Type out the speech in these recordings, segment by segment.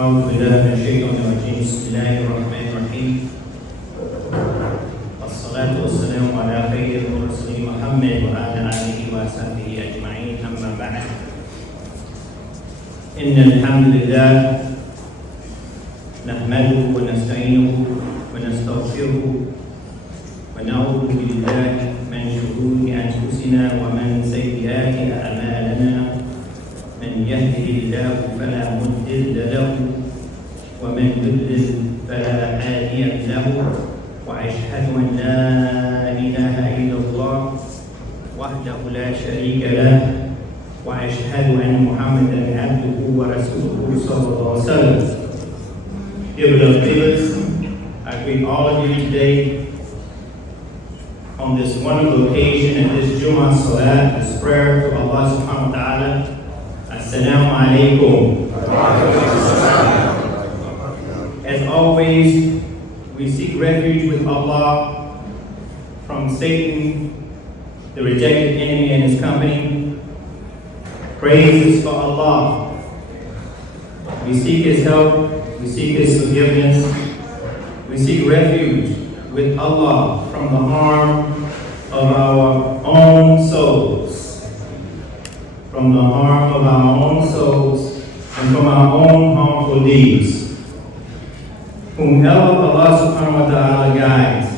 أعوذ بالله من الشيطان الرجيم بسم الله الرحمن الرحيم والصلاة والسلام على خير المرسلين محمد وعلى آله وصحبه أجمعين أما بعد إن الحمد لله نحمده ونستعينه ونستغفره ونعوذ بالله من شرور أنفسنا ومن سيئات أعمالنا من يهده الله فلا مضل له ومن يضلل فلا هادي له واشهد ان لا اله الا الله وحده لا شريك له واشهد ان محمدا عبده ورسوله صلى الله عليه وسلم. Dear beloved believers, I greet all of you today on this wonderful occasion and this Jumu'ah Salat, this prayer to Allah subhanahu wa ta'ala. Assalamu alaikum. As always, we seek refuge with Allah from Satan, the rejected enemy and his company. Praises for Allah. We seek His help, we seek His forgiveness, we seek refuge with Allah from the harm of our own souls. From the harm of our own souls and from our own harmful deeds. Whomever Allah subhanahu wa ta'ala guides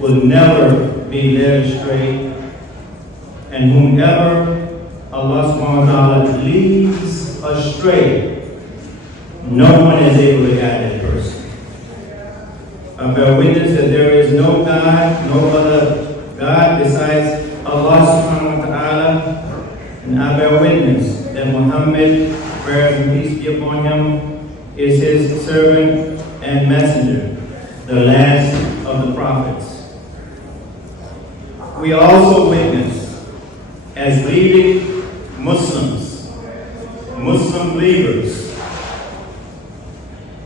will never be led astray, and whomever Allah subhanahu wa ta'ala leads astray, no one is able to guide that person. I bear witness that there is no God, no other God besides Allah subhanahu wa ta'ala. And I bear witness that Muhammad, prayer and peace be upon him, is his servant and messenger, the last of the prophets. We also witness, as leading Muslims, Muslim believers,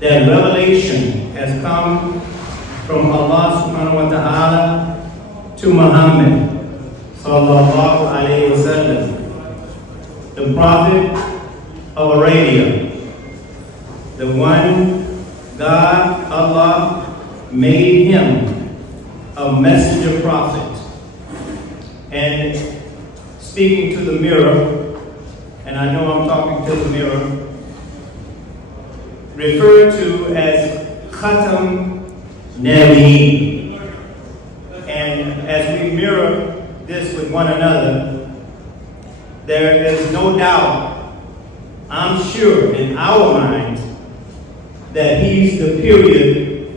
that revelation has come from Allah subhanahu wa ta'ala to Muhammad sallallahu alayhi wa sallam, the prophet of Arabia, the one God, Allah, made him a messenger prophet. And speaking to the mirror, and I know I'm talking to the mirror, referred to as Khatam Nabi. And as we mirror this with one another, there is no doubt, I'm sure in our minds, that he's the period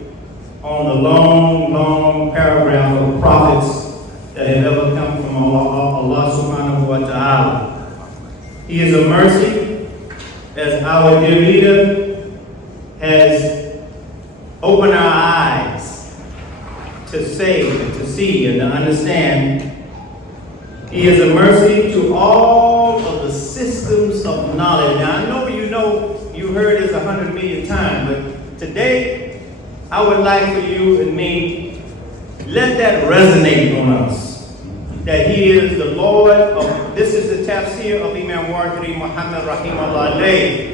on the long, long paragraph of prophets that have ever come from Allah subhanahu wa ta'ala. He is a mercy, as our dear leader has opened our eyes to say, and to see, and to understand. He is a mercy to all of the systems of knowledge. Now, I know you heard this 100 million times, but today, I would like for you and me, let that resonate on us. That He is the Lord of, this is the tafsir of Imam Wardiri Muhammad Rahimahullah alayhi.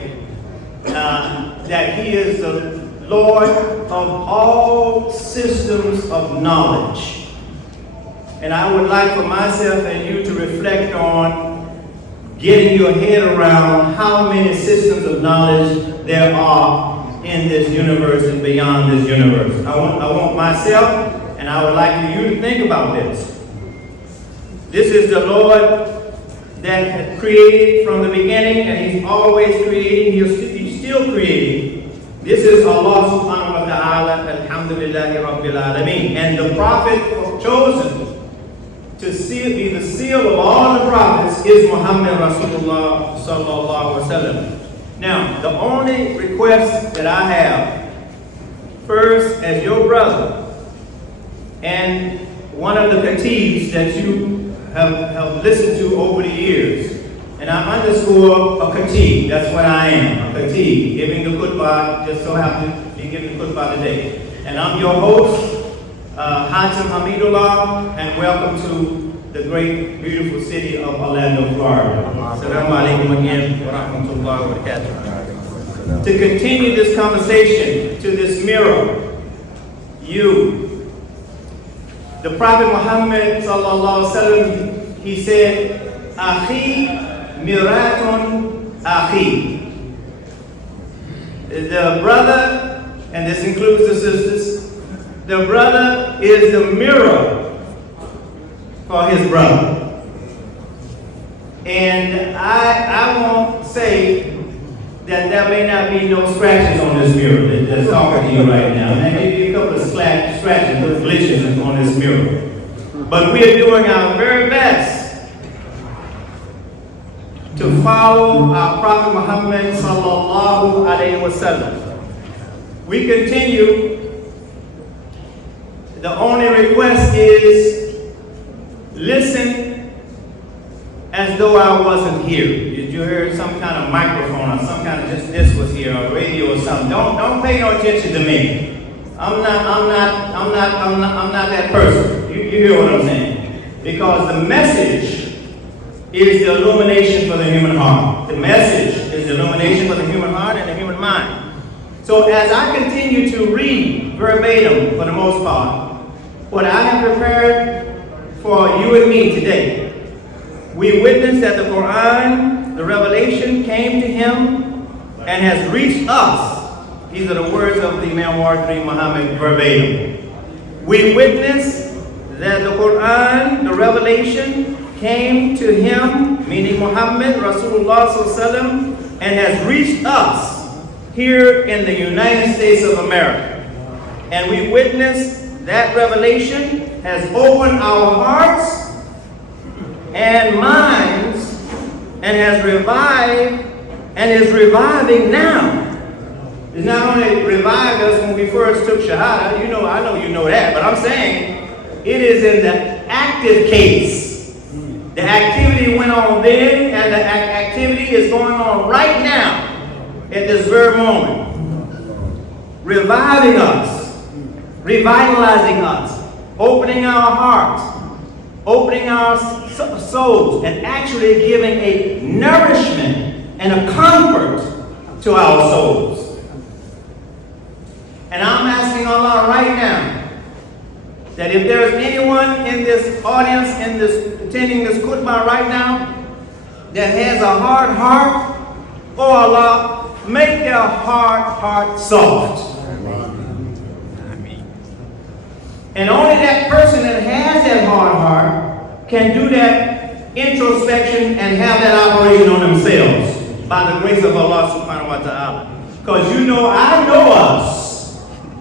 that he is the Lord of all systems of knowledge. And I would like for myself and you to reflect on getting your head around how many systems of knowledge there are in this universe and beyond this universe. I want myself, and I would like for you to think about this. This is the Lord that had created from the beginning, and he's always creating, he's still creating. This is Allah subhanahu wa ta'ala, alhamdulillahi rabbil alameen. And the prophet chosen to be the seal of all the prophets is Muhammad Rasulullah sallallahu alaihi wasallam. Now, the only request that I have, first, as your brother, and one of the khatibs that you have listened to over the years, and I underscore a khatib, that's what I am, a khatib, giving the khutbah, just so happen to be giving the khutbah today. And I'm your host, Hatim Hamidullah, and welcome to the great, beautiful city of Orlando, Florida. Assalamu alaikum again wa rahmatullahi wa barakatuh. To continue this conversation, to this mirror, you, the Prophet Muhammad sallallahu alaihi wasallam, he said, "Akhi miratun akhi." The brother, and this includes the sisters, the brother is the mirror for his brother. And I won't say that there may not be no scratches on this mirror that's talking to you right now. Maybe a couple of scratches, little glitches on this mirror. But we are doing our very best to follow our Prophet Muhammad sallallahu alaihi wasallam. We continue. The only request is listen as though I wasn't here. Did you hear some kind of microphone or some kind of just this was here or radio or something? Don't pay no attention to me. I'm not that person. You hear what I'm saying? Because the message is the illumination for the human heart. The message is the illumination for the human heart and the human mind. So as I continue to read verbatim for the most part, what I have prepared for you and me today, we witness that the Quran, the revelation, came to him and has reached us. These are the words of the Imam Wardri Muhammad verbatim. We witness that the Quran, the revelation, came to him, meaning Muhammad Rasulullah sallallahu alaihi wasallam, and has reached us here in the United States of America. And we witness that revelation has opened our hearts and minds and has revived and is reviving now. It's not only revived us when we first took Shahada, I know you know that, but I'm saying it is in the active case. The activity went on then, and the activity is going on right now at this very moment. Reviving us, revitalizing us, opening our hearts, opening our souls, and actually giving a nourishment and a comfort to our souls. And I'm asking Allah right now that if there is anyone in this audience, attending this khutbah right now, that has a hard heart, oh Allah, make their heart soft. And only that person that has that hard heart can do that introspection and have that operation on themselves by the grace of Allah subhanahu wa ta'ala. Because I know us,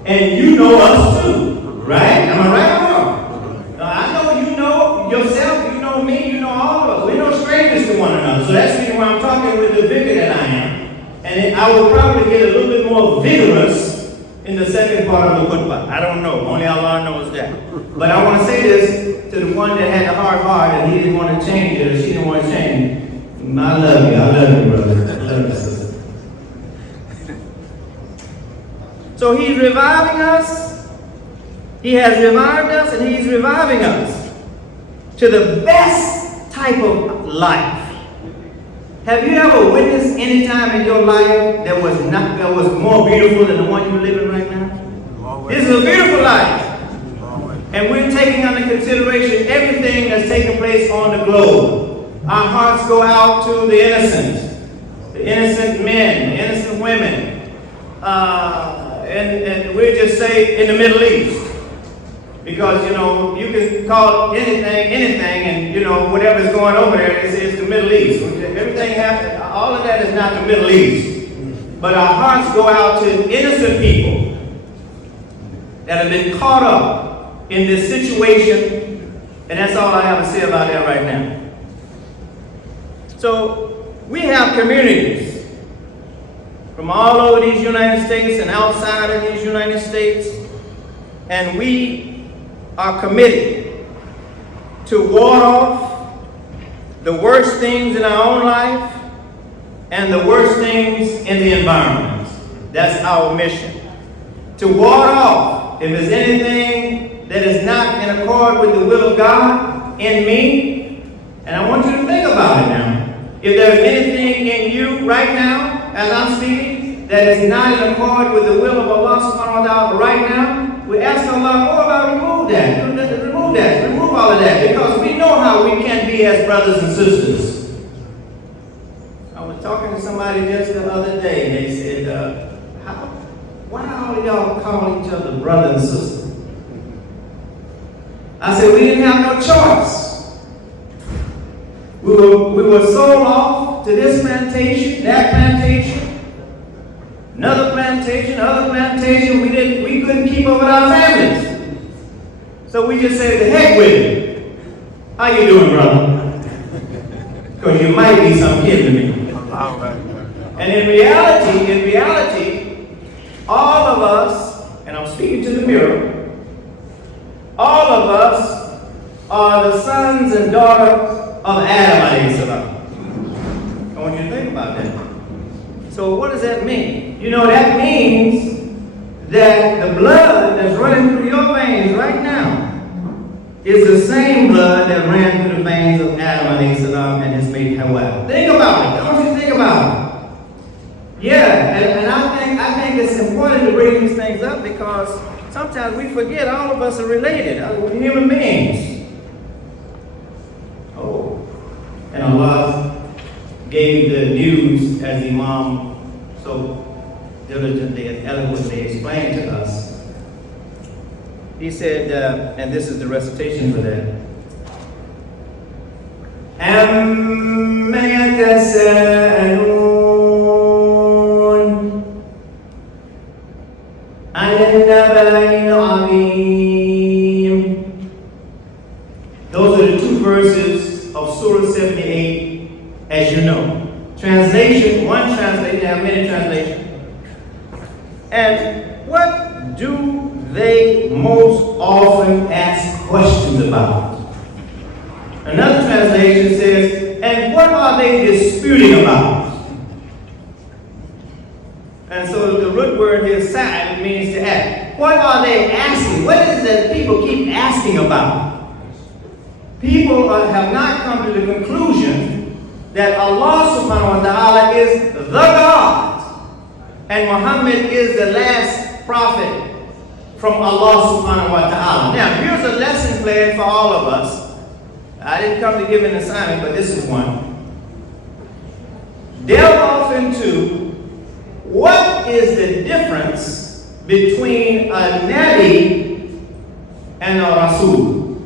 and you know us too, right? Am I right or wrong? I know you know yourself, you know me, you know all of us. We're no strangers to one another. So that's the reason why I'm talking with the vigor that I am. And I will probably get a little bit more vigorous in the second part of the khutbah. I don't know. Only Allah knows that. But I want to say this to the one that had the hard heart and he didn't want to change it or she didn't want to change it. I love you, brother. I love you, sister. So he's reviving us. He has revived us and he's reviving us to the best type of life. Have you ever witnessed any time in your life that was more beautiful than the one you're living right now? This is a beautiful life. And we're taking under consideration everything that's taking place on the globe. Our hearts go out to the innocent men, the innocent women. And we'll just say in the Middle East. Because, you know, you can call anything, and, you know, whatever's going over there is the Middle East. Everything happens, all of that is not the Middle East. But our hearts go out to innocent people that have been caught up in this situation, and that's all I have to say about that right now. So, we have communities from all over these United States and outside of these United States, and we are committed to ward off the worst things in our own life and the worst things in the environment. That's our mission. To ward off, if there's anything that is not in accord with the will of God in me, and I want you to think about it now. If there's anything in you right now, as I'm speaking, that is not in accord with the will of Allah subhanahu wa ta'ala right now, we ask Allah, oh, about remove that. Remove all of that, because we know how we can be as brothers and sisters. I was talking to somebody just the other day, and they said, why all y'all call each other brother and sister? I said, we didn't have no choice. We were sold off to this plantation, that plantation, another plantation, other plantation. We couldn't keep up with our families. So we just said, the heck with it. How you doing, brother? Because you might be some kid to me. And in reality, all of us, and I'm speaking to the mirror, all of us are the sons and daughters of Adam alayhi salam. I want you to think about that. So what does that mean? You know, that means that the blood that's running through your veins right now is the same blood that ran through the veins of Adam alayhi salam and his mate Hawa. Think about it. I want you to think about it. Yeah, and I think it's important to bring these things up because sometimes we forget all of us are related. We're human beings. Oh, and Allah gave the news as the Imam so diligently and eloquently explained to us. He said, and this is the recitation for that. أَمَّ يَتَسَاءَلُونَ عَنِ النَّبَإِ الْعَظِيمِ. Those are the two verses of Surah 78, as you know. Translation, one translation, there are many translations. And what do they most often ask questions about? Another translation says, and what are they disputing about? And so the root word here, sa'al, means to ask. What are they asking? What is it that people keep asking about? People have not come to the conclusion that Allah subhanahu wa ta'ala is the God and Muhammad is the last prophet from Allah subhanahu wa ta'ala. Now, here's a lesson plan for all of us. I didn't come to give an assignment, but this is one. Delve off into what is the difference between a Nabi and a Rasul.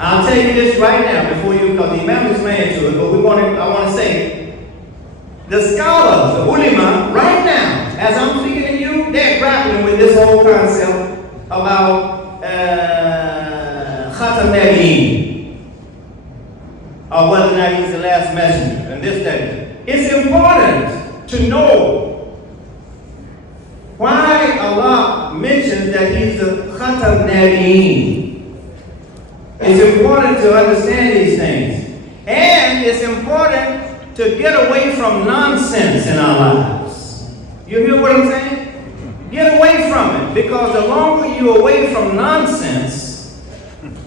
I'll tell you this right now before you, because the Imam explained to it, but I want to say, the scholars, the ulama, right now, as I'm speaking to you, they're grappling with this whole concept about Khatam Nabiyin, or whether or not he's the last messenger, and this, that. It's important to know why Allah mentions that he's the Khatam Nabiyin. It's important to understand these things. And it's important to get away from nonsense in our lives. You hear what I'm saying? Get away from it, because the longer you're away from nonsense,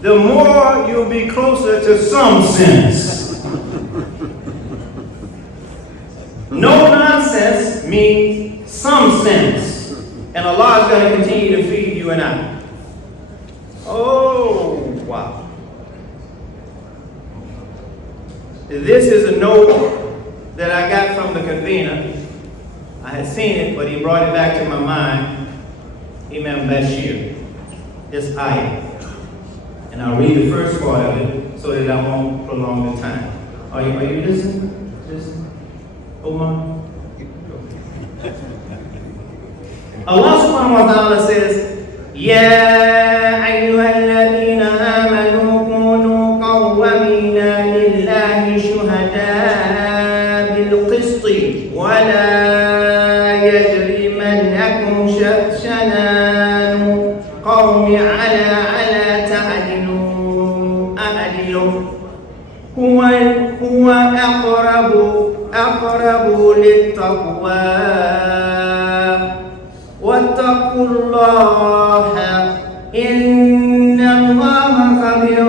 the more you'll be closer to some sense. No nonsense means some sense. And Allah is going to continue to feed you and I. Oh, wow. This is a note that I got from the convener. I had seen it, but he brought it back to my mind. Imam Bashir. This ayah. And I'll read the first part of it so that I won't prolong the time. Are you listening? Omar? Allah subhanahu wa ta'ala says, Ya ayyuhalladhina amanu kunu qawwamina lillahi shuhada'a bil qisti wa la yajrimannakum shananu qawmi ala ta'dilu a'dilu huwa aqrabu lit-taqwa واتقوا الله إن الله خبير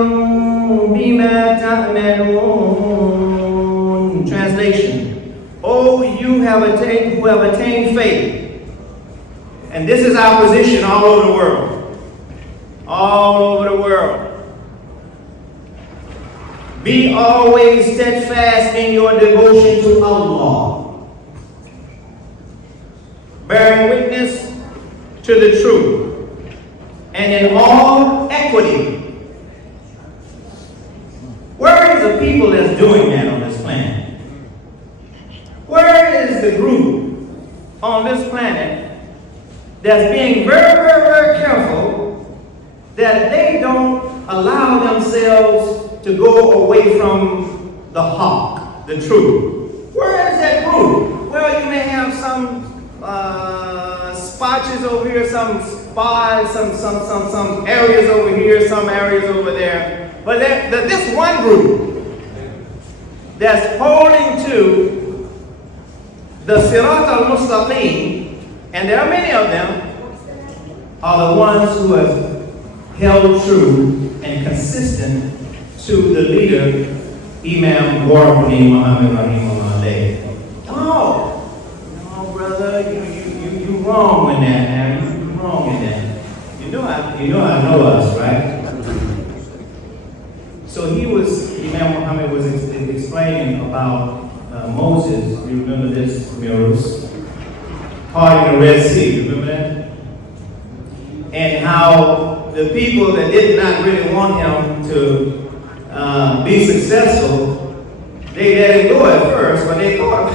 بما تعملون. Translation: Oh, you have attained, who have attained faith. And this is our position all over the world. All over the world. Be always steadfast in your devotion to Allah, bearing witness to the truth, and in all equity. Where is the people that's doing that on this planet? Where is the group on this planet that's being very, very, very careful that they don't allow themselves to go away from the haqq, the truth? Where is that group? Well, you may have some spotches over here, some spas, some areas over here, some areas over there. But this one group that's holding to the Sirat al-Mustaqim, and there are many of them, are the ones who have held true and consistent to the leader, Imam Warqani Muhammad Rahimahullah. Oh, no, brother, you wrong in that, man. You wrong in that. You know I know us, right? So Imam Muhammad was explaining about Moses. You remember this, Mirus? Parting the Red Sea, you remember that? And how the people that did not really want him to be successful, they let him go at first, but they thought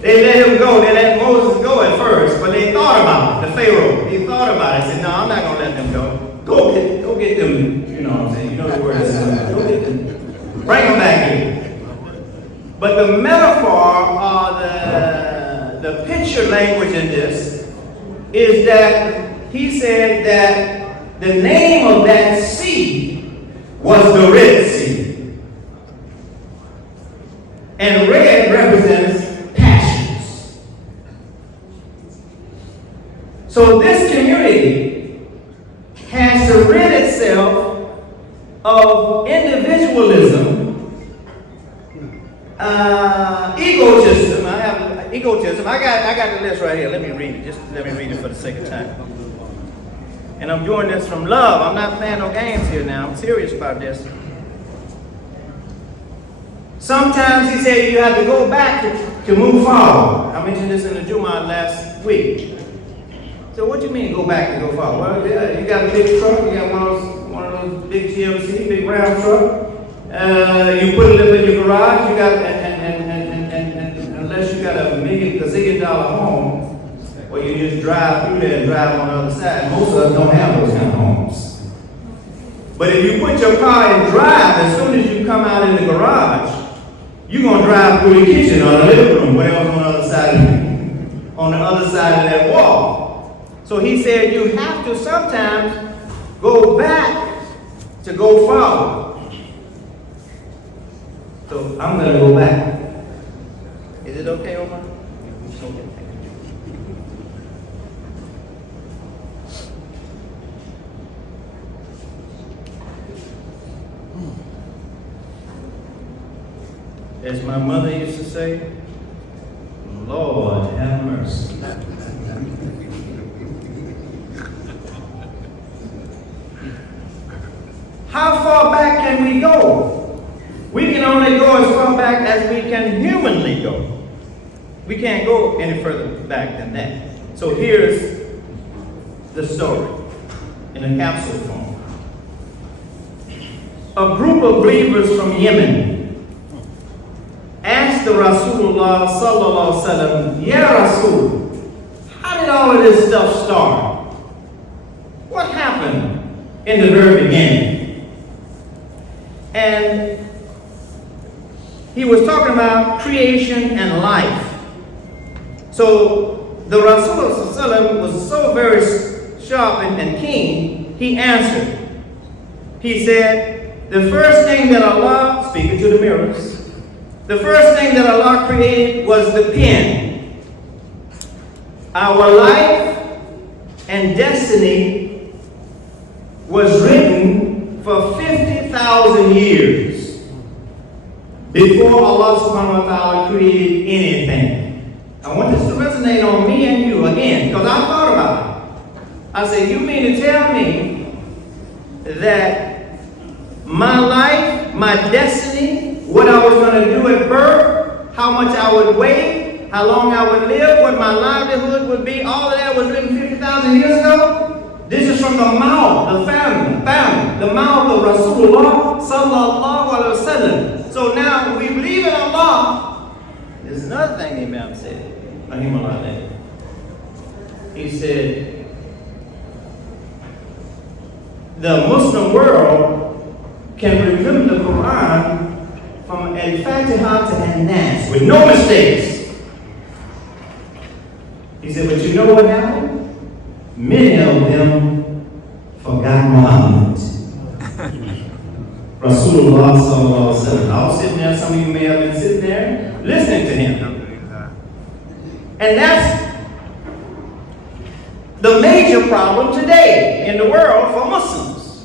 they let him go. They let Moses go at first, but they thought about it. The Pharaoh, he thought about it. He said, "No, I'm not going to let them go. Go get them. You know what I'm saying? You know the word. Go get them. Bring them back here." But the metaphor, or the picture language in this, is that he said that the name of that sea was the Red Sea, and red represents passions. So this community has to rid itself of individualism, egotism. I have egotism. I got the list right here. Let me read it. Just let me read it for the sake of time. And I'm doing this from love. I'm not playing no games here now. I'm serious about this. Sometimes he said you have to go back to move forward. I mentioned this in the Jumuah last week. So what do you mean go back to go forward? Well, yeah, you got a big truck. You got one of those big GMC, big round truck. You put it up in your garage. You got and unless you got a gazillion dollar home, or you just drive through there and drive on the other side. Most of us don't have those kind of homes. But if you put your car in drive, as soon as you come out in the garage, you're gonna drive through the kitchen or the living room, whatever's on the other side of that wall. So he said you have to sometimes go back to go forward. So I'm gonna go back. Is it okay, Omar? Okay. as my mother used to say, Lord have mercy. How far back can we go? We can only go as far back as we can humanly go. We can't go any further back than that. So here's the story in a capsule form. A group of believers from Yemen asked the Rasulullah sallallahu alaihi wasallam, Ya Rasul, how did all of this stuff start? What happened in the very beginning? And he was talking about creation and life. So the Rasulullah sallallahu alaihi wasallam was so very sharp and keen, he answered. He said, the first thing that Allah, speaking to the mirrors, the first thing that Allah created was the pen. Our life and destiny was written for 50,000 years before Allah subhanahu wa ta'ala created anything. I want this to resonate on me and you again, because I thought about it. I said, you mean to tell me that my life, my destiny, what I was going to do at birth, how much I would weigh, how long I would live, what my livelihood would be, all of that was written 50,000 years ago? This is from the mouth, the family, the mouth of Rasulullah sallallahu alaihi wasallam. So now we believe in Allah. There's another thing the Imam said. He said, the Muslim world can remember the Quran from Al-Fatiha to An-Nas with no mistakes. He said, but you know what happened? Many of them forgot Muhammad. Rasulullah sallallahu alaihi wasallam. I was sitting there, some of you may have been sitting there listening to him. And that's the major problem today in the world for Muslims.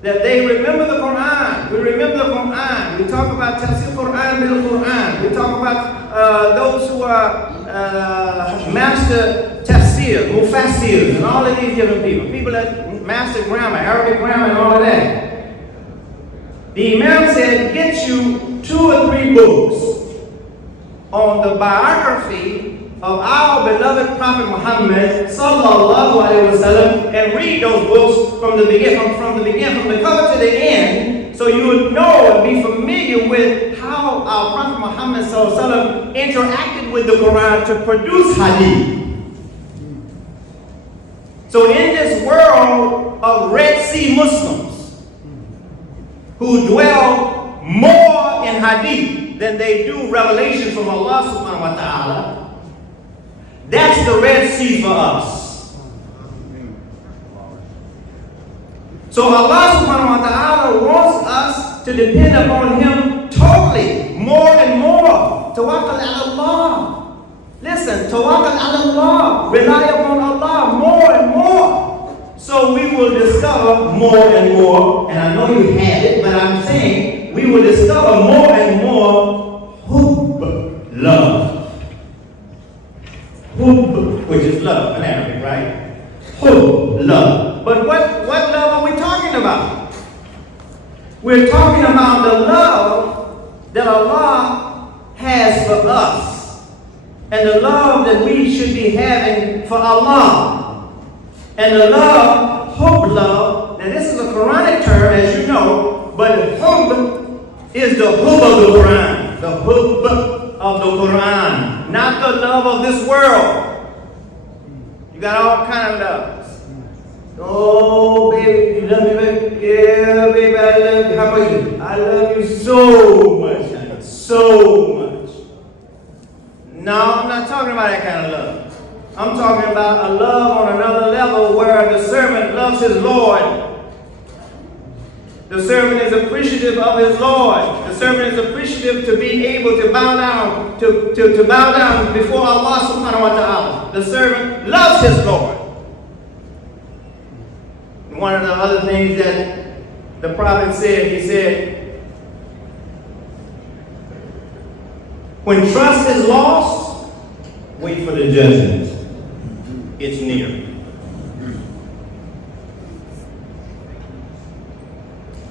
That they remember the Quran. We remember the Quran. We talk about Tafsir Quran, Bil Quran. We talk about those who are master Tafsir, Mufassirs, and all of these different people. People that master grammar, Arabic grammar, and all of that. The Imam said, get you 2 or 3 books on the biography of our beloved Prophet Muhammad sallallahu alaihi wasallam, and read those books from the cover to the end, so you would know and be familiar with how our Prophet Muhammad sallallahu alaihi wasallam interacted with the Quran to produce hadith. So in this world of Red Sea Muslims who dwell more in hadith than they do revelation from Allah subhanahu wa ta'ala, that's the Red Sea for us. So Allah subhanahu wa ta'ala wants us to depend upon Him totally, more and more. Tawakkal ala Allah. Listen, tawakkal ala Allah. Rely upon Allah more and more. So we will discover more and more, and I know you had it, but I'm saying we will discover more and more hubb, love. Hubb, which is love in Arabic, right? Hubb, love. But what love are we talking about? We're talking about the love that Allah has for us, and the love that we should be having for Allah. And the love, hubb love, now this is a Quranic term, as you know, but hubb is the hubb of the Quran. The hubb of the Quran, not the love of this world. You got all kind of loves. Oh, baby, you love me, baby? Yeah, baby, I love you. How about you? I love you so much, so much. No, I'm not talking about that kind of love. I'm talking about a love on another level where the servant loves his Lord. The servant is appreciative of his Lord. The servant is appreciative to be able to bow down, to bow down before Allah subhanahu wa ta'ala. The servant loves his Lord. One of the other things that the Prophet said, he said, When trust is lost, wait for the judgment. It's near.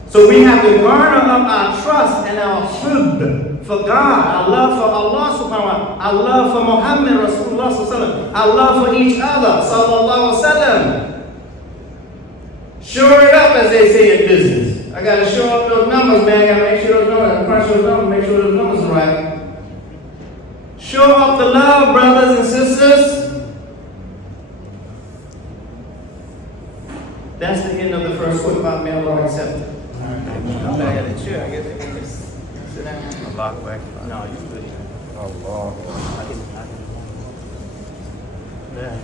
So we have to garner up our trust and our hubb for God, our love for Allah subhanahu wa ta'ala, our love for Muhammad Rasulullah sallallahu alaihi wasallam, our love for each other sallallahu alaihi wasallam. Shore it up, as they say in business. I gotta show up those numbers, man. I gotta make sure those numbers, crunch those numbers, make sure those numbers are right. Show up the love, brothers and sisters. That's the end of the first khutbah. May Allah accept it. I'm back at the chair. I guess I can just sit down. Allah back. No, you good. Allah. Yeah.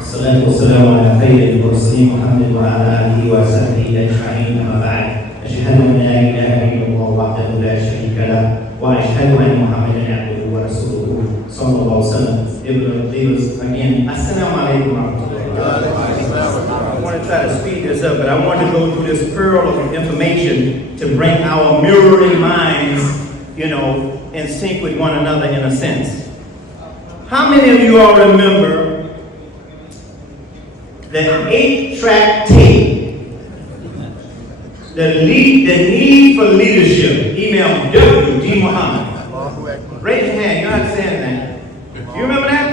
الصلاة والسلام على خير المرسلين محمد وعلى آله وصحبه أجمعين أما بعد أشهد أن لا إله إلا الله وحده لا شريك له وأشهد أن محمدا عبده ورسوله صلى الله عليه وسلم. Again, Assalamu alaikum wa rahmatullahi. I want to try to speed this up, but I want to go through this pearl of information to bring our mirroring minds, in sync with one another in a sense. How many of you all remember the 8-track tape, the need for leadership, email W.G. Muhammad? Raise your hand, you understand that? You remember that?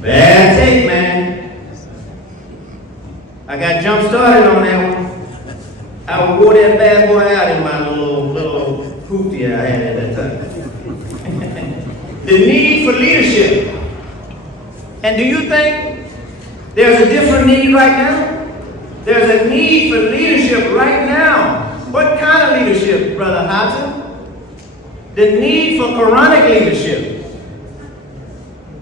Bad tape, man. I got jump started on that one. I wore that bad boy out in my little hoopty I had at that time. The need for leadership. And do you think there's a different need right now? There's a need for leadership right now. What kind of leadership, Brother Hatem? The need for Quranic leadership.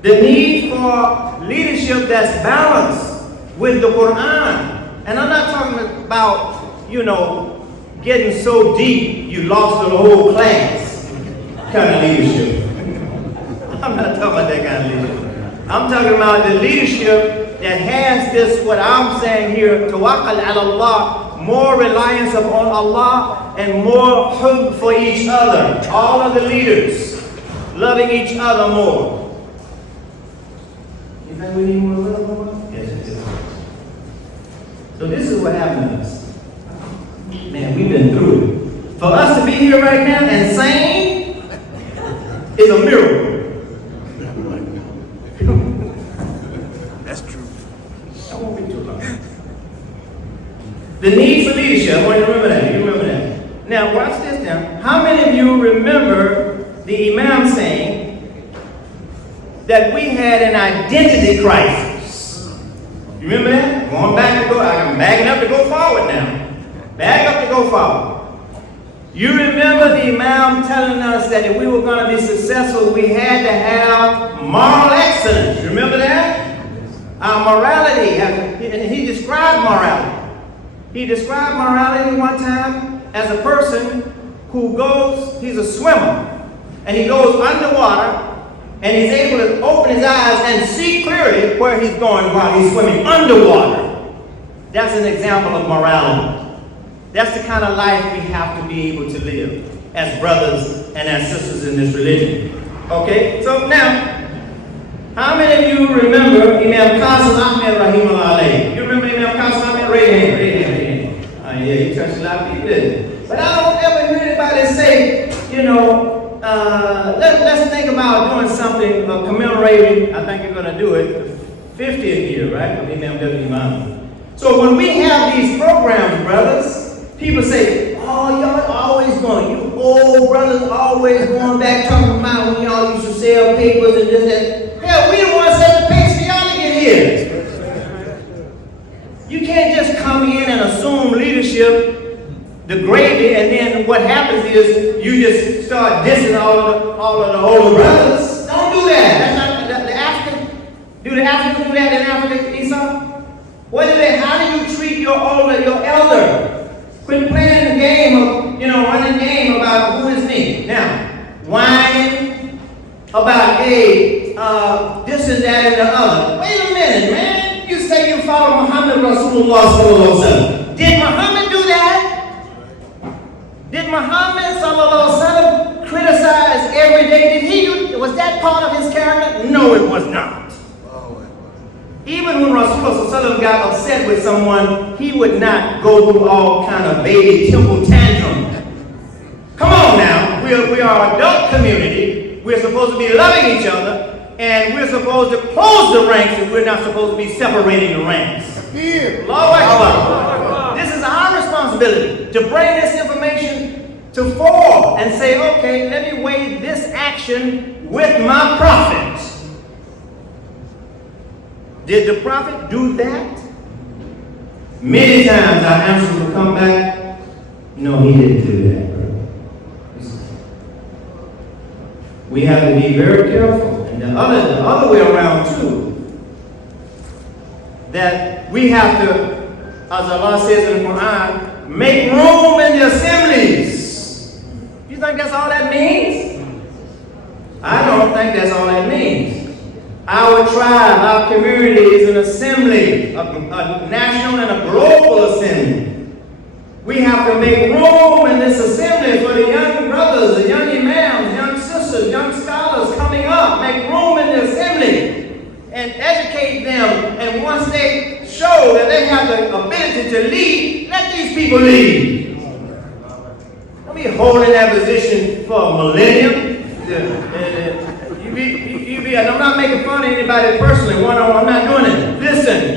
The need for leadership that's balanced with the Quran. And I'm not talking about, getting so deep you lost the whole class kind of leadership. I'm not talking about that kind of leadership. I'm talking about the leadership that has this, what I'm saying here, tawakkal ala Allah, more reliance upon Allah and more hubb for each other. All of the leaders loving each other more. You think we need more love? Yes, we do. So this is what happened to us. Man, we've been through it. For us to be here right now and sane is a miracle. That's true. I won't be too long. The need for leadership. I want you to remember that. You remember that. Now, watch this now. How many of you remember the Imam saying that we had an identity crisis? You remember that? Going back to go. I'm backing up to go forward now. Back up to go forward. You remember the Imam telling us that if we were going to be successful, we had to have moral excellence. You remember that? Our morality, and he described morality. He described morality one time as a person who goes, he's a swimmer, and he goes underwater, and he's able to open his eyes and see clearly where he's going while he's swimming underwater. That's an example of morality. That's the kind of life we have to be able to live as brothers and as sisters in this religion. Okay, so now, how many of you remember Imam Qasim Ahmed Rahimahullah alayhi? You remember Imam Qasim Ahmed? Raise your hand, raise your hand. Yeah, he touched a lot of people, didn't he? But I don't ever hear anybody say, let's think about doing something commemorating, I think you're going to do it, the 50th year, right, of Imam W. Imam. So when we have these programs, brothers, people say, oh, y'all always going, you old brothers always going back talking about when y'all used to sell papers and this, that. Hell, we the ones set the pace for y'all to get here. You can't just come in and assume leadership, degrade it, and then what happens is you just start dissing all of the older brothers. Don't do that. That's not the African. Do the Africans do that in Africa, Esau? What is it? How do you treat your elder? Quit playing the game of, running game about who is me. Now, whining about, hey, this and that and the other. Wait a minute, man. You say follow Muhammad Rasulullah sallallahu alaihi wasallam. Did Muhammad do that? Did Muhammad sallallahu alaihi wasallam criticize every day? Was that part of his character? No, it was not. Even when Rasulullah sallallahu alaihi wasallam got upset with someone, he would not go through all kind of baby temple tantrum. Come on now, we are an adult community. We're supposed to be loving each other. And we're supposed to close the ranks, and we're not supposed to be separating the ranks. Allahu Akbar. This is our responsibility to bring this information to fore and say, okay, let me weigh this action with my prophet. Did the prophet do that? Many times our answer will come back, no, he didn't do that, bro. We have to be very careful. The other way around too, that we have to, as Allah says in the Quran, make room in the assemblies. You think that's all that means? I don't think that's all that means. Our tribe, our community is an assembly, a national and a global assembly. We have to make room in this assembly for the young brothers, the young imams, young sisters, young scholars coming up. Make room in the assembly and educate them. And once they show that they have the ability to lead, let these people lead. Don't be holding that position for a millennium. And I'm not making fun of anybody personally. I'm not doing it. Listen,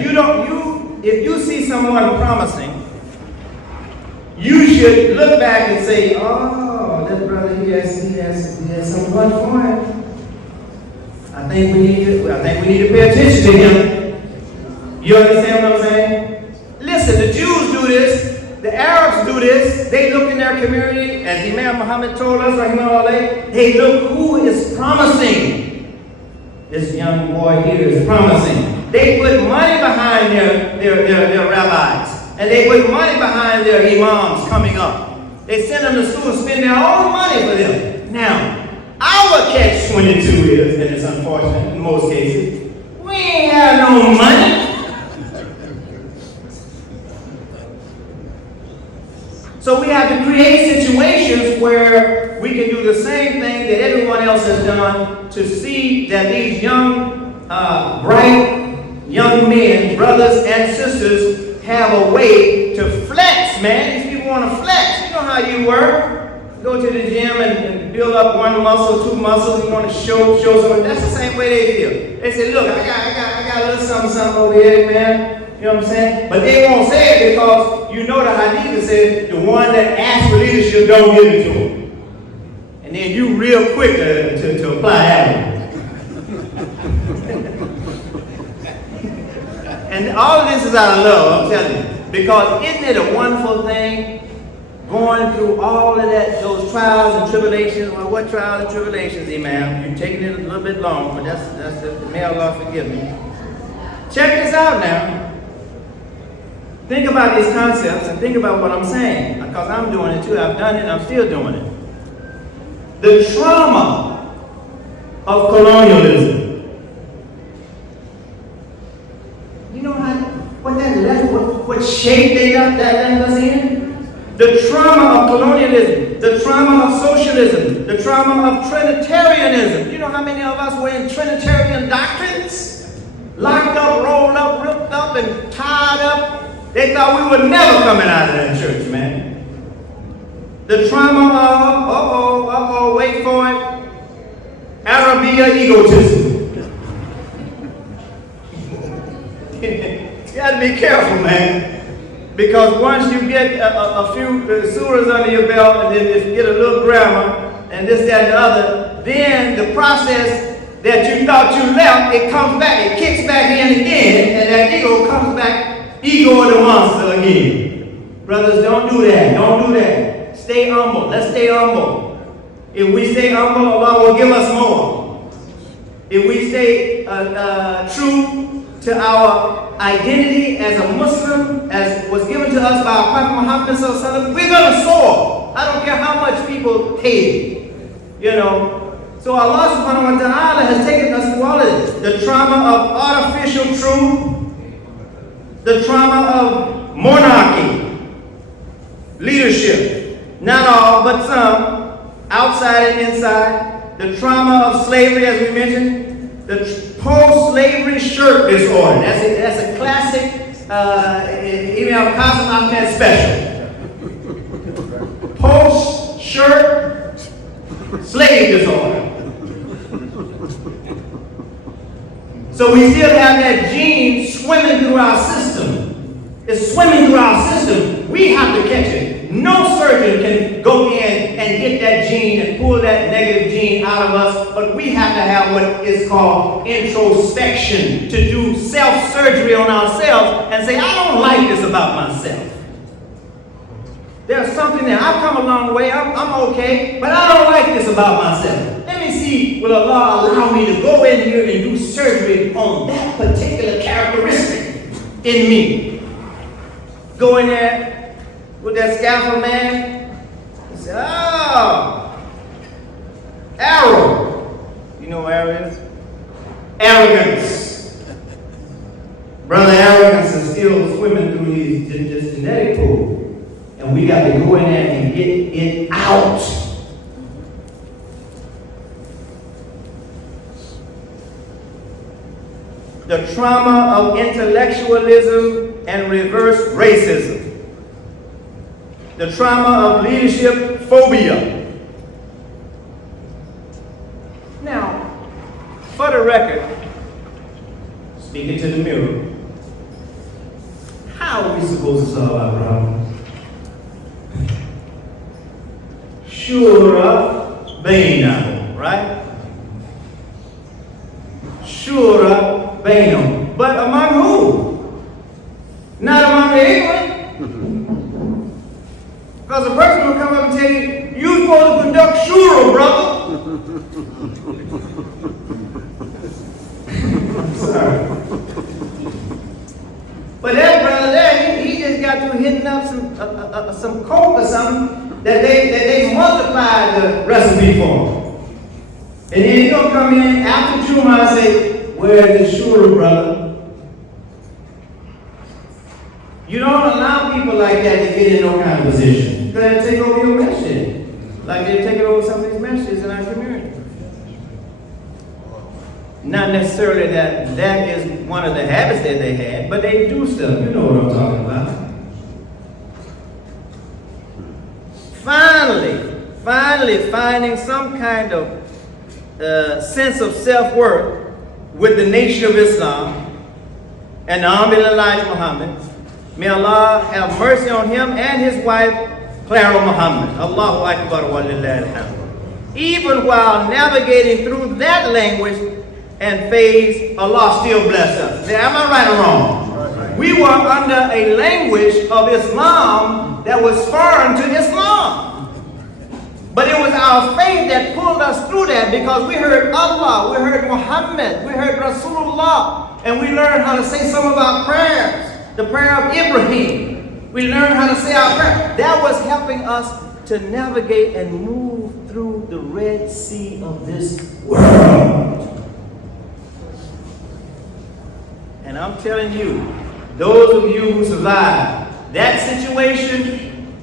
if you see someone promising, you should look back and say, oh, that brother, he has some blood for him. I think we need to pay attention to him. You understand what I'm saying? Listen, the Jews do this, the Arabs do this. They look in their community, as Imam Muhammad told us, they look who is promising. This young boy here is promising. They put money behind their rabbis. And they put money behind their imams coming up. They send them to school and spend their own money for them. Now, our catch-22 is, and it's unfortunate in most cases, we ain't have no money. So we have to create situations where we can do the same thing that everyone else has done to see that these young, bright young men, brothers and sisters, have a way to flex, man. These people want to flex. You know how you work. Go to the gym and build up one muscle, two muscles. You want to show something. That's the same way they feel. They say, look, I got a little something over here, man. You know what I'm saying? But they won't say it because you know the hadith says the one that asks for leadership don't give it to him. And then you real quick to apply that. And all of this is out of love, I'm telling you. Because isn't it a wonderful thing going through all of that, those trials and tribulations? Well, what trials and tribulations, Imam? You're taking it a little bit long, but that's may Allah forgive me. Check this out now. Think about these concepts and think about what I'm saying. Because I'm doing it too. I've done it and I'm still doing it. The trauma of colonialism. You know what shape they left us in? The trauma of colonialism, the trauma of socialism, the trauma of Trinitarianism. You know how many of us were in Trinitarian doctrines? Locked up, rolled up, ripped up, and tied up. They thought we were never coming out of that church, man. The trauma of, wait for it, Arabia egotism. You got to be careful, man. Because once you get a few surahs under your belt and then just get a little grammar and this, that, and the other, then the process that you thought you left, it comes back, it kicks back in again, and that ego comes back, ego of the monster again. Brothers, don't do that. Don't do that. Stay humble. Let's stay humble. If we stay humble, Allah will give us more. If we stay true to our identity as a Muslim, as was given to us by our Prophet Muhammad sallallahu alaihi wasallam, we're going to soar. I don't care how much people hate it. You know. So Allah subhanahu wa ta'ala has taken us through all of this. The trauma of artificial truth, The trauma of monarchy, leadership, not all, but some, outside and inside. The trauma of slavery, as we mentioned. The post-slavery shirt disorder. That's a classic Ibn al-Qasim Ahmed special. Post-shirt slave disorder. So we still have that gene swimming through our system. It's swimming through our system. We have to catch it. No surgeon can go in and get that gene and pull that negative gene out of us, but we have to have what is called introspection, to do self-surgery on ourselves and say, I don't like this about myself. There's something there. I've come a long way. I'm okay, but I don't like this about myself. Let me see, will Allah allow me to go in here and do surgery on that particular characteristic in me? Go in there with that scalpel, man, and say, oh, arrow. You know what arrow is? Arrogance. Brother, arrogance is still swimming through this genetic pool. And we got to go in there and get it out. The trauma of intellectualism and reverse racism. The trauma of leadership phobia. Now, for the record, speaking to the mirror, how are we supposed to solve our problems? Shura bainahum, right? Shura bainahum. But among who? Not among the ignorant. Because a person will come up and tell you, you're supposed to conduct shura, brother. I'm sorry. But that brother there, he just got through hitting up some coke or something that they multiplied the recipe for. And then he gonna come in after Jumuah and say, where's the shura, brother? You don't allow people like that to get in no kind of position. Because they take over your message. Like they're taking over some of these messages in our community. Not necessarily that is one of the habits that they had, but they do stuff. You know what I'm talking about. Finally finding some kind of sense of self-worth with the Nation of Islam and the Army of Elijah Muhammad. May Allah have mercy on him and his wife, Clara Muhammad. Allahu Akbar wa lillahi alhamd. Even while navigating through that language and phase, Allah still blessed us. Now, am I right or wrong? Right. We were under a language of Islam that was foreign to Islam. But it was our faith that pulled us through that, because we heard Allah, we heard Muhammad, we heard Rasulullah, and we learned how to say some of our prayers. The prayer of Ibrahim. We learned how to say our prayer. That was helping us to navigate and move through the Red Sea of this world. And I'm telling you, those of you who survived that situation,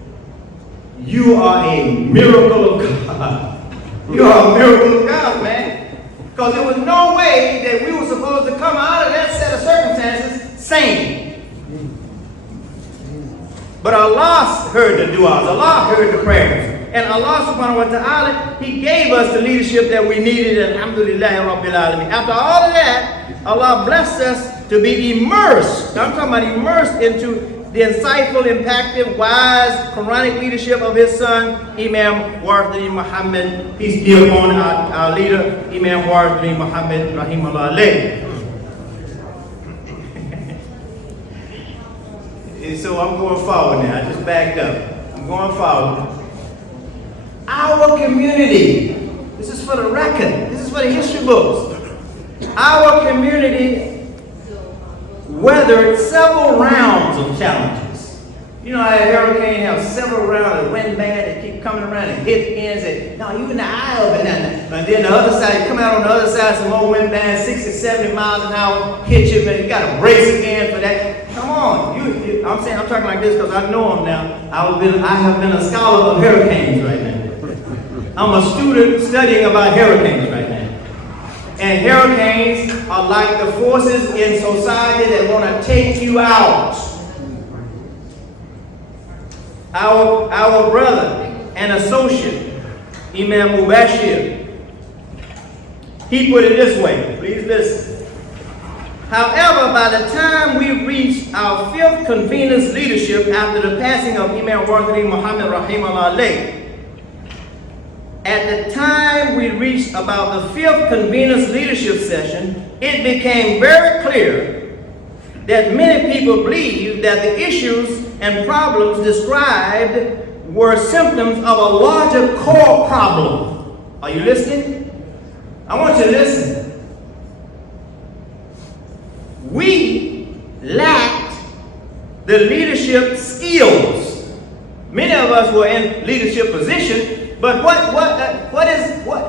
you are a miracle of God. You are a miracle of God, man. Because there was no way that we were supposed to come out of that set of circumstances sane. But Allah heard the du'as, Allah heard the prayers. And Allah subhanahu wa ta'ala, He gave us the leadership that we needed. Alhamdulillahi Rabbil Alameen. After all of that, Allah blessed us to be immersed. I'm talking about immersed into the insightful, impactful, wise, Quranic leadership of his son, Imam Warithuddin Muhammad. Peace be upon our leader, Imam Warithuddin Muhammad, rahimahullah alayh. So I'm going forward now. I just backed up. I'm going forward. Our community, this is for the record, this is for the history books. Our community weathered several rounds of challenges. You know how a hurricane has several rounds of wind band that keep coming around and hit ends and no, you in the eye of it now. And then the other side, you come out on the other side, some more wind band, 60, 70 miles an hour, hit you, man. You got to brace again for that. Come on. I'm talking like this because I know him now. I have been a scholar of hurricanes right now. I'm a student studying about hurricanes right now. And hurricanes are like the forces in society that want to take you out. Our brother and associate, Imam Mubashir, he put it this way. Please listen. However, by the time we reached our 5th convener's leadership after the passing of Imam Wardari Muhammad Rahimahullah alayh, at the time we reached about the 5th convener's leadership session, it became very clear that many people believed that the issues and problems described were symptoms of a larger core problem. Are you listening? I want you to listen. We lacked the leadership skills. Many of us were in leadership positions. But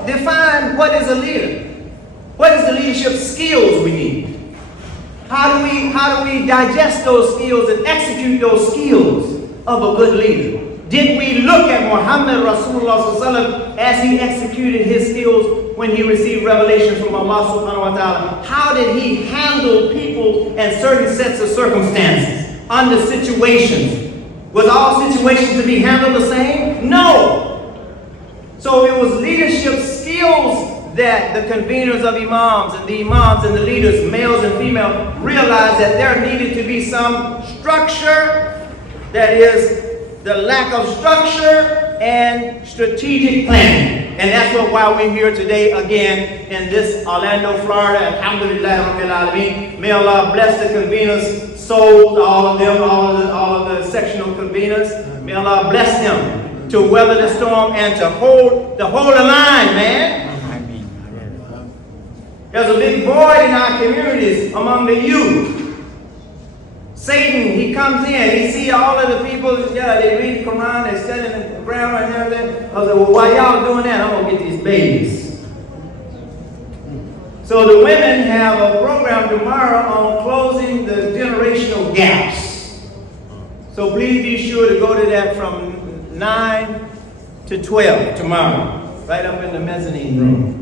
define what is a leader? What is the leadership skills we need? How do we digest those skills and execute those skills of a good leader? Did we look at Muhammad Rasulullah sallallahu as he executed his skills when he received revelation from Allah subhanahu wa ta'ala? How did he handle people and certain sets of circumstances under situations? Was all situations to be handled the same? No. So it was leadership skills that the conveners of imams and the leaders, males and females, realized that there needed to be some structure, that is, the lack of structure and strategic planning. And that's why we're here today again in this Orlando, Florida. Alhamdulillah Rabbil Alameen. May Allah bless the conveners' souls, all of them, all of the sectional conveners. May Allah bless them to weather the storm and to hold the line, man. There's a big void in our communities among the youth. Satan, he comes in, he sees all of the people, they read the Quran, they study the grammar and everything. I was like, well, why y'all doing that? I'm gonna get these babies. So the women have a program tomorrow on closing the generational gaps. So please be sure to go to that from 9 to 12 tomorrow, right up in the mezzanine room.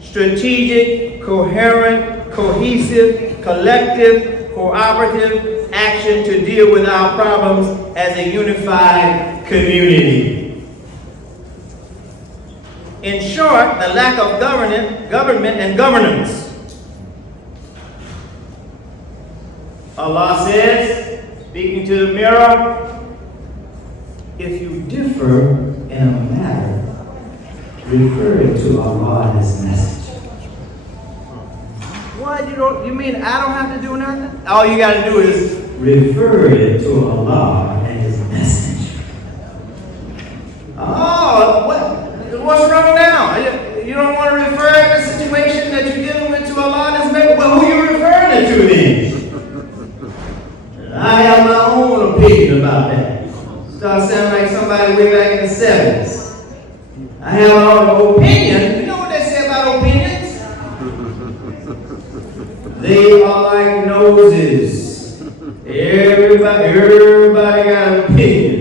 Strategic, coherent, cohesive, collective, cooperative action to deal with our problems as a unified community. In short, the lack of government and governance. Allah says, speaking to the mirror, if you differ in a matter, refer it to Allah and His message. What? You mean I don't have to do nothing? All you got to do is refer it to Allah and His message. Oh, what's wrong now? You don't want to refer the situation that you're dealing with to Allah and His message? Well, who are you referring it to then? I have my own opinion about that. Start sounding like somebody way back in the 70s. I have my own opinion. You know what they say about opinions? They are like noses. Everybody got an opinion.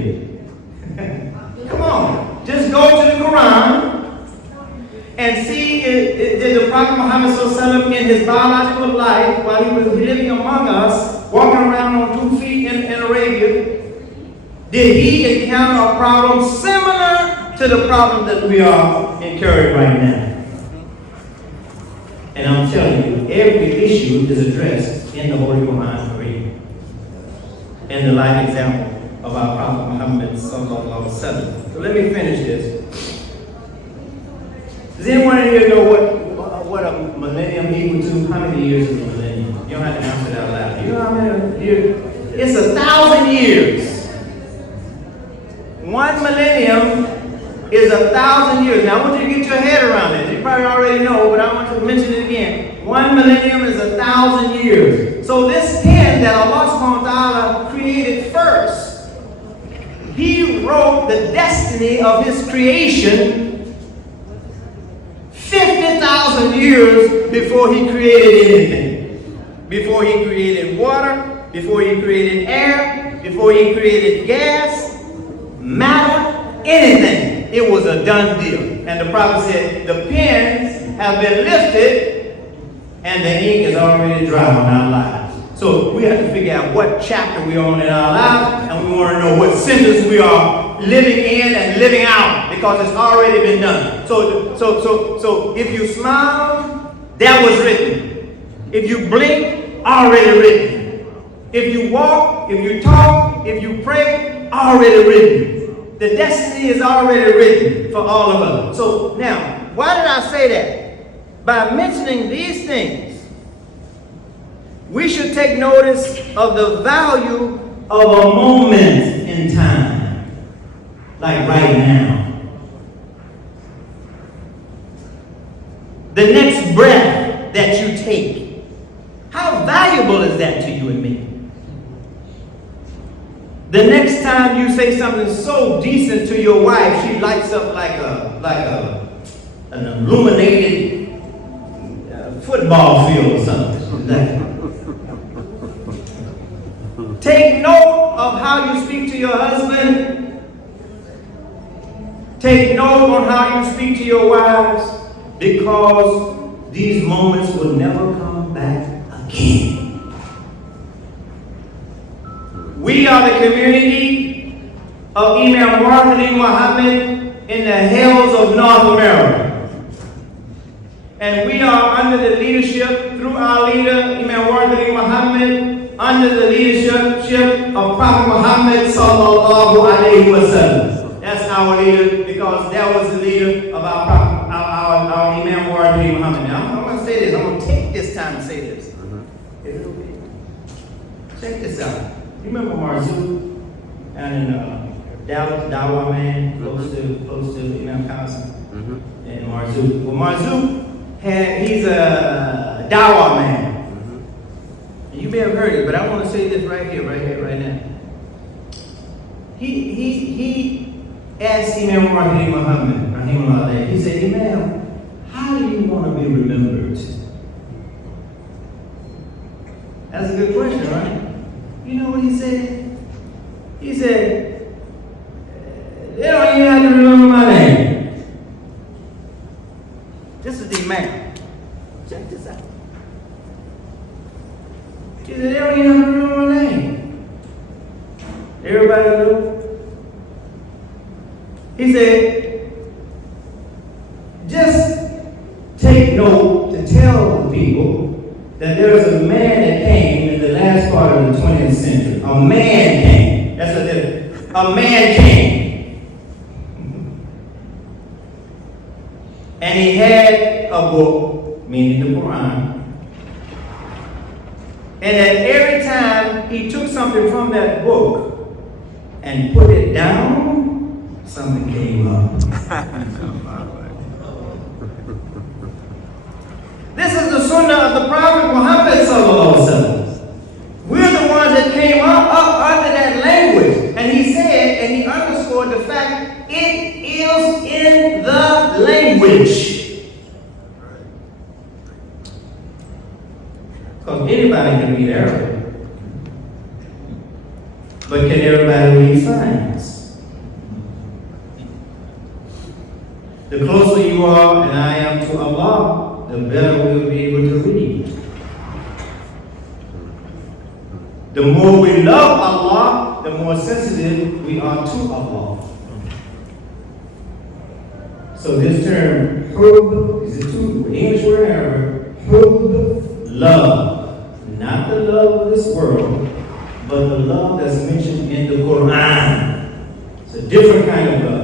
Come on. Just go to the Quran and see did the Prophet Muhammad ﷺ in his biological life, while he was living among us, walking around on 2 feet in Arabia, did he encounter a problem similar to the problem that we are incurring right now? And I'm telling you, every issue is addressed in the Holy Quran Kareem, in the life example of our Prophet Muhammad sallallahu alaihi wasallam. So let me finish this. Does anyone in here know what a millennium equals to? How many years is a millennium? You don't have to answer that out loud. You know how many years? It's 1,000 years. 1 millennium is 1,000 years. Now I want you to get your head around it. You probably already know, but I want you to mention it again. 1 millennium is 1,000 years. So this pen that Allah subhanahu wa ta'ala created first, He wrote the destiny of His creation 50,000 4,000 years before he created anything. Before he created water, before he created air, before he created gas, matter, anything. It was a done deal. And the prophet said, the pens have been lifted and the ink is already dry on our lives. So we have to figure out what chapter we're on in our lives, and we want to know what sentence we are living in and living out, because it's already been done. So if you smile, that was written. If you blink, already written. If you walk, if you talk, if you pray, already written. The destiny is already written for all of us. So now, why did I say that? By mentioning these things, we should take notice of the value of a moment in time, like right now. The next breath that you take, how valuable is that to you and me? The next time you say something so decent to your wife, she lights up like an illuminated football field or something. Take note of how you speak to your husband. Take note on how you speak to your wives, because these moments will never come back again. We are the community of Imam Wartani Muhammad in the hills of North America. And we are under the leadership, through our leader, Imam Wartani Muhammad, under the leadership of Prophet Muhammad sallallahu alaihi wasallam. That's our leader, because that was the leader of our Prophet, our Imam Wartani Muhammad. Now, I'm going to say this. I'm going to take this time to say this. Is it okay? Check this out. You remember Marzu down in Dallas, Dawa Man, close to Imam Qasim and Marzu. Well, Marzu he's a Dawa man. You may have heard it, but I want to say this right here, right now. He asked Imam Wartani Muhammad, rahimahullah, he said, Imam, how do you want to be remembered? That's a good question, right? You know what he said? He said, they don't even have to remember my name. This is the Imam. Check this out. He said, they don't even have to remember my name. Everybody know? He said, just take note to tell the people that there is a man that came in the last part of the 20th century. A man came. That's what it is. A man came. And he had a book, meaning the Quran. And at every time he took something from that book and put it down, something came up. This is the sunnah of the Prophet Muhammad sallallahu alaihi wasallam. We're the ones that came up under that language. And he said, and he underscored the fact, it is in the language. Because anybody can read Arabic. But can everybody read signs? The closer you are, and I am, to Allah, the better we'll be able to read. The more we love Allah, the more sensitive we are to Allah. So this term, hub, is a two English word, Arabic, hub, love. Not the love of this world, but the love that's mentioned in the Quran. It's a different kind of love.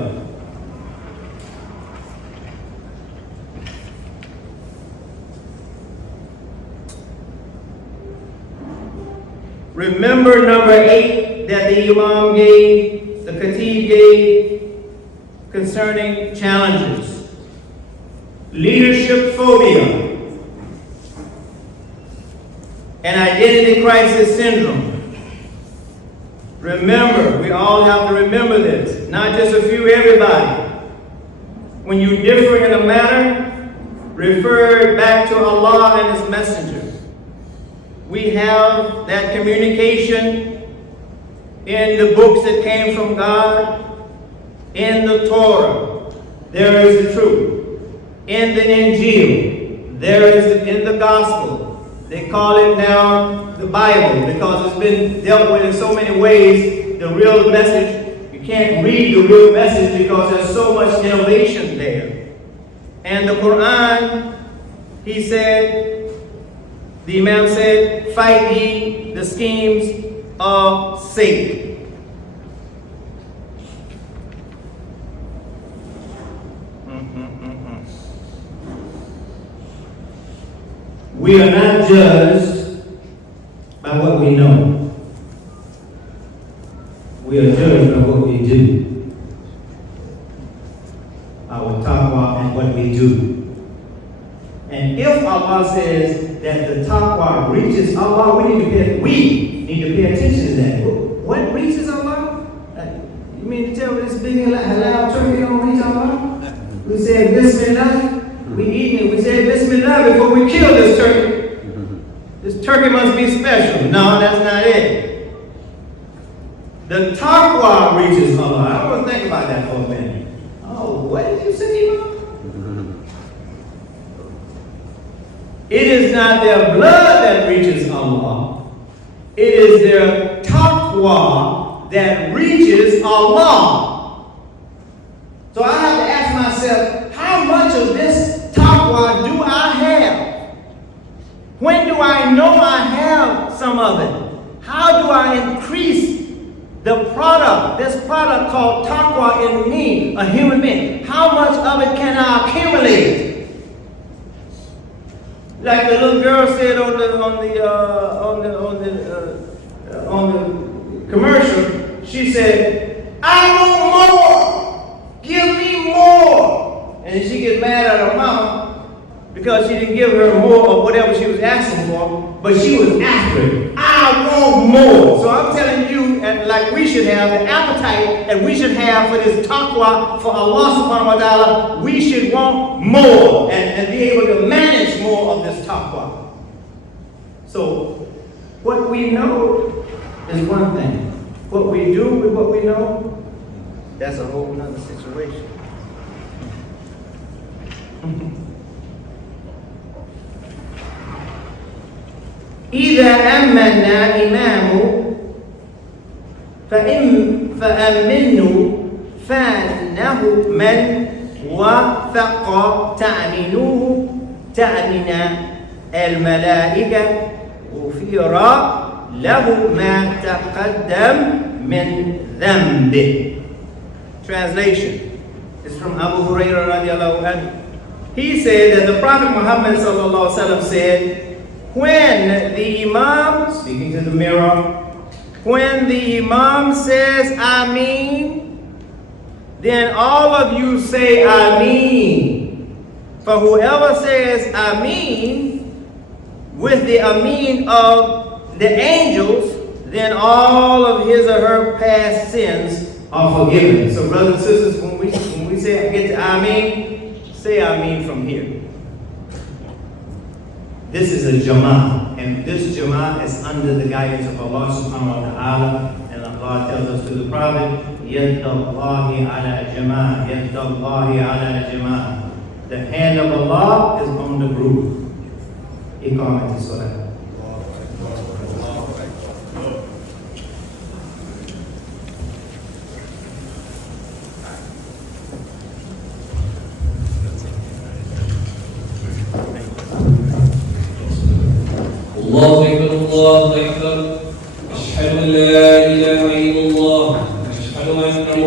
Remember number 8 that the Imam gave, the Khatib gave, concerning challenges. Leadership phobia and identity crisis syndrome. Remember, we all have to remember this, not just a few, everybody. When you differ in a matter, referred back to Allah and His Messenger. We have that communication in the books that came from God, in the Torah. There is the truth. In the Injil, there is in the Gospel. They call it now the Bible because it's been dealt with in so many ways. The real message, you can't read the real message because there's so much innovation there. And the Quran, he said, the Imam said, fight ye the schemes of Satan. We are not judged by what we know. We are judged by what we do. Our taqwa and what we do. And if Allah says that the taqwa reaches Allah, we need to pay attention to that. What reaches Allah? You mean to tell me this big halal turkey don't reach Allah? We say Bismillah. We eat it. We say Bismillah before we kill this turkey. This turkey must be special. No, that's not it. The taqwa reaches Allah. I want to think about that for a minute. Oh, what did you say, Imam? It is not their blood that reaches Allah. It is their taqwa that reaches Allah. So I have to ask myself, how much of this taqwa do I have? When do I know I have some of it? How do I increase the product, this product called taqwa in me, a human being? How much of it can I accumulate? Like the little girl said on the commercial, she said, "I want more. Give me more." And she gets mad at her mama because she didn't give her more of whatever she was asking for, but she was after it. I want more. So I'm telling you, and like we should have the appetite that we should have for this taqwa for Allah subhanahu wa ta'ala, we should want more and be able to manage more of this taqwa. So what we know is one thing. What we do with what we know, that's a whole nother situation. إذا أمنا إمامه فأمنوا فأنه من وثق تأمينه تأمين الملائكة غفر له ما تقدم من ذنبه. Translation is from Abu Hurairah radiallahu anhu. He said that the Prophet Muhammad sallallahu alaihi wasallam said, when the Imam, speaking to the mirror, when the Imam says Ameen, then all of you say Ameen. For whoever says Ameen with the Ameen of the angels, then all of his or her past sins are forgiven. So brothers and sisters, when we say get to Ameen, say Ameen from here. This is a Jumu'ah, and this Jumu'ah is under the guidance of Allah subhanahu wa ta'ala, and Allah tells us to the Prophet, Yadallahi ala Jumu'ah, Yadallahi ala Jumu'ah. The hand of Allah is on the group. Iqamati salat. الله أكبر الله أكبر أشهد أن لا إله إلا الله أشهد أن